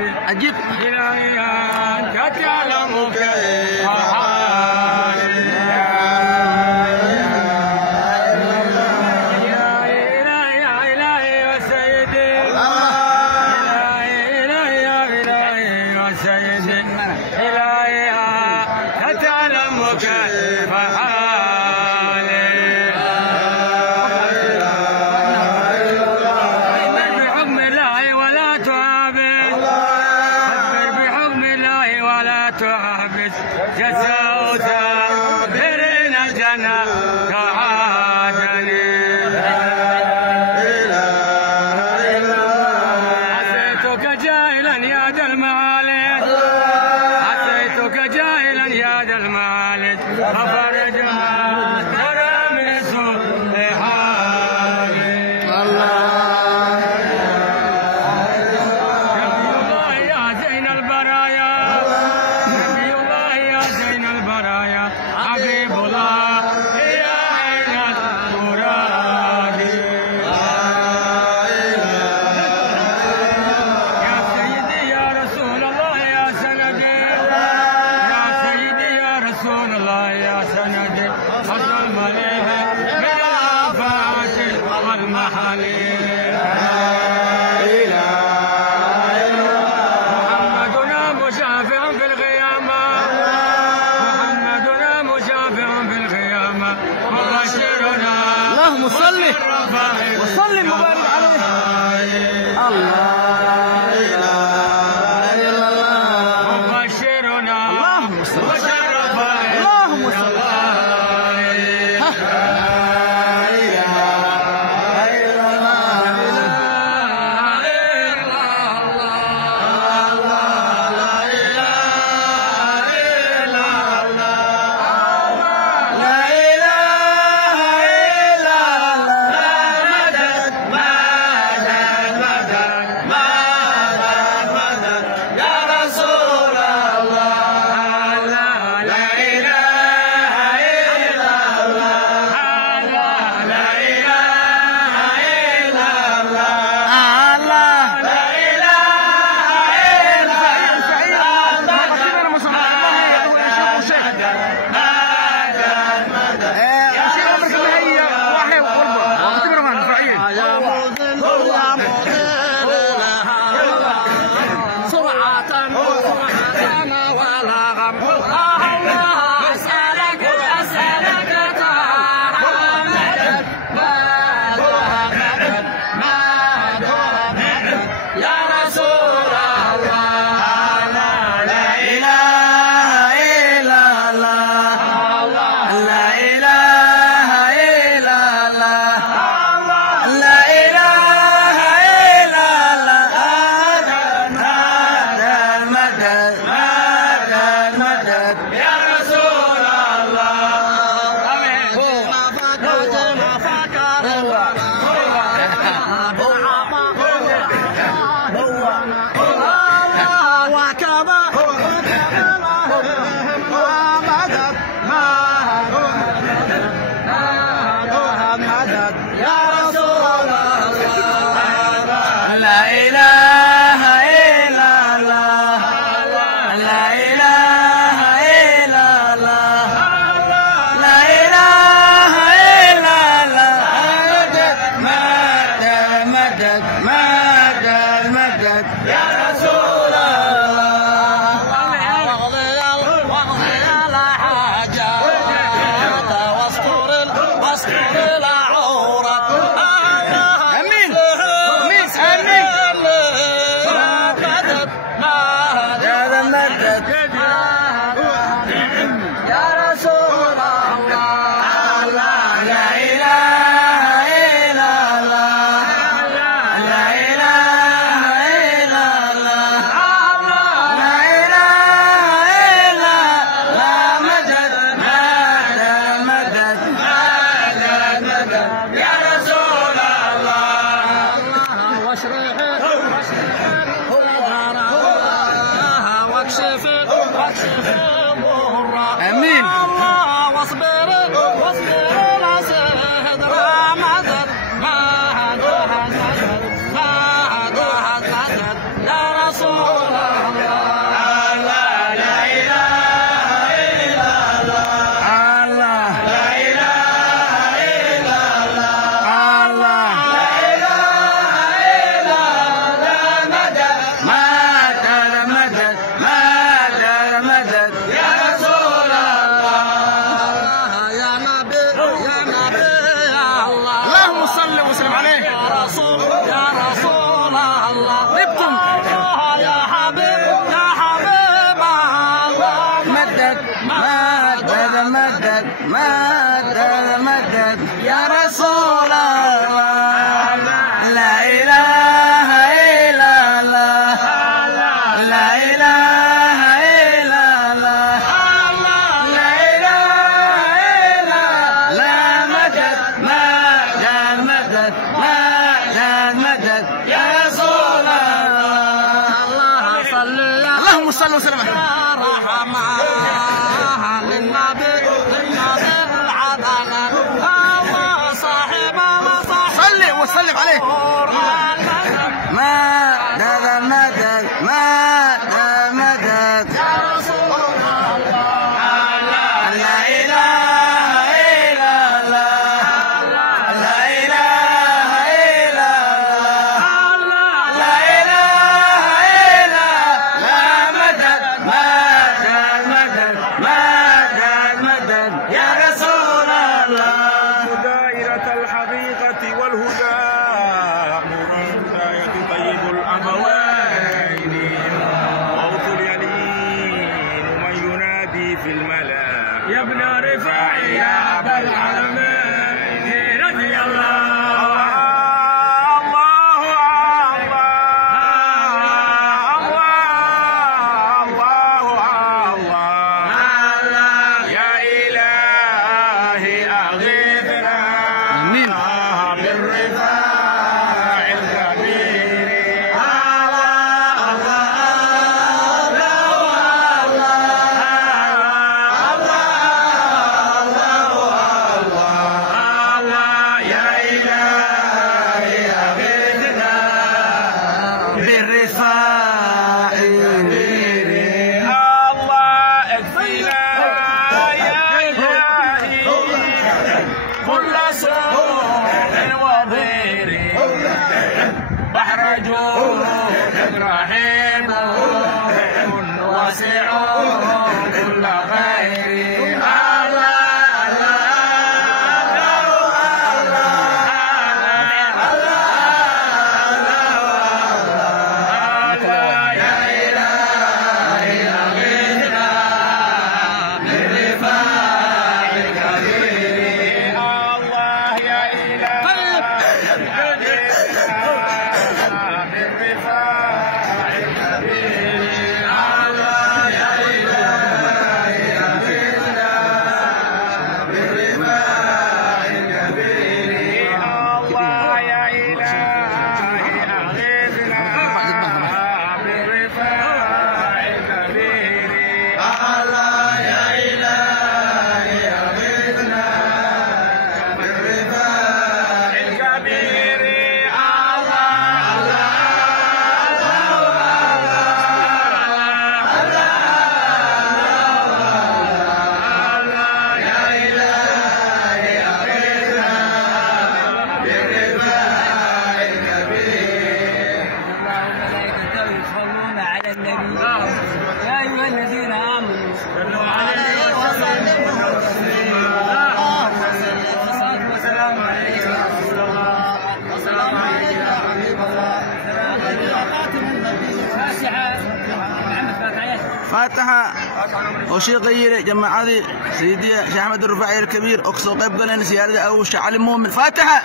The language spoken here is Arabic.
أجيب إلهي أنت تعلم كيف حالي وصلي مبارك عليه الله إله إلا الله مبشرنا اللهم صل اللهم صل رسول الله لا إله إلا الله لا إله إلا الله لا إله إلا الله مدد مدد مدد مدد مدد يا رسول الله اللهم صل وسلم على وسلم عليه مدد مدد مدد مدد يا رسول الله لا إله إلا الله لا إله إلا الله لا إله إلا الله مدد مدد مدد مدد مدد يا رسول الله دائرة الحقيقة والهدى طيب الأبوين موت اليمين من ينادي في الملا يا ابن رفاعي يا أبا العالمين رضي رحيم واسع كل خير يا أيها الذين آمنوا صلوا عليه وسلموا تسليما اللهم صل وسلم عليك يا رسول الله وسلام عليك يا حبيب الله خاتم النبي فاتحة وشي غير جماعة سيدي شيخ أحمد الرفاعي الكبير أقصى قبل أن سيادة أو شعل المؤمن فاتحة